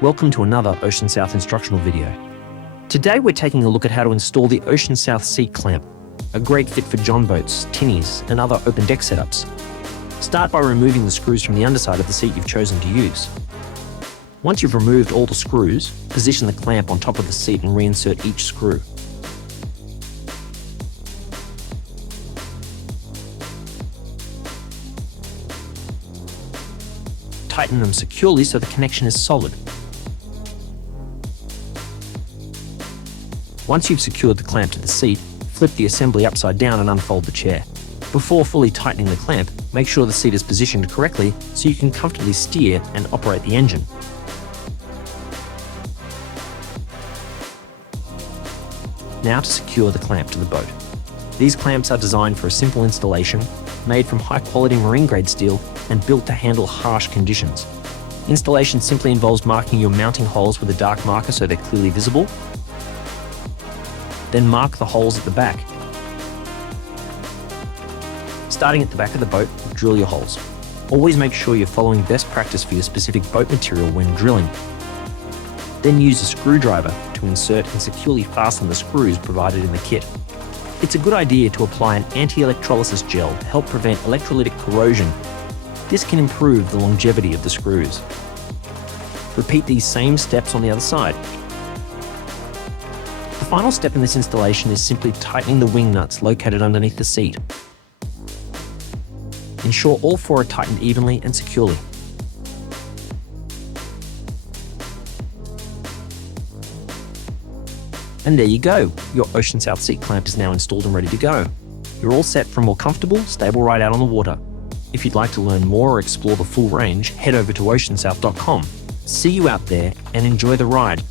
Welcome to another Oceansouth instructional video. Today we're taking a look at how to install the Oceansouth Seat Clamp, a great fit for john boats, tinnies and other open deck setups. Start by removing the screws from the underside of the seat you've chosen to use. Once you've removed all the screws, position the clamp on top of the seat and reinsert each screw. Tighten them securely so the connection is solid. Once you've secured the clamp to the seat, flip the assembly upside down and unfold the chair. Before fully tightening the clamp, make sure the seat is positioned correctly so you can comfortably steer and operate the engine. Now to secure the clamp to the boat. These clamps are designed for a simple installation, made from high-quality marine-grade steel and built to handle harsh conditions. Installation simply involves marking your mounting holes with a dark marker so they're clearly visible. Then mark the holes at the back. Starting at the back of the boat, drill your holes. Always make sure you're following best practice for your specific boat material when drilling. Then use a screwdriver to insert and securely fasten the screws provided in the kit. It's a good idea to apply an anti-electrolysis gel to help prevent electrolytic corrosion. This can improve the longevity of the screws. Repeat these same steps on the other side. The final step in this installation is simply tightening the wing nuts located underneath the seat. Ensure all four are tightened evenly and securely. And there you go, your Oceansouth seat clamp is now installed and ready to go. You're all set for a more comfortable, stable ride out on the water. If you'd like to learn more or explore the full range, head over to oceansouth.com. See you out there and enjoy the ride.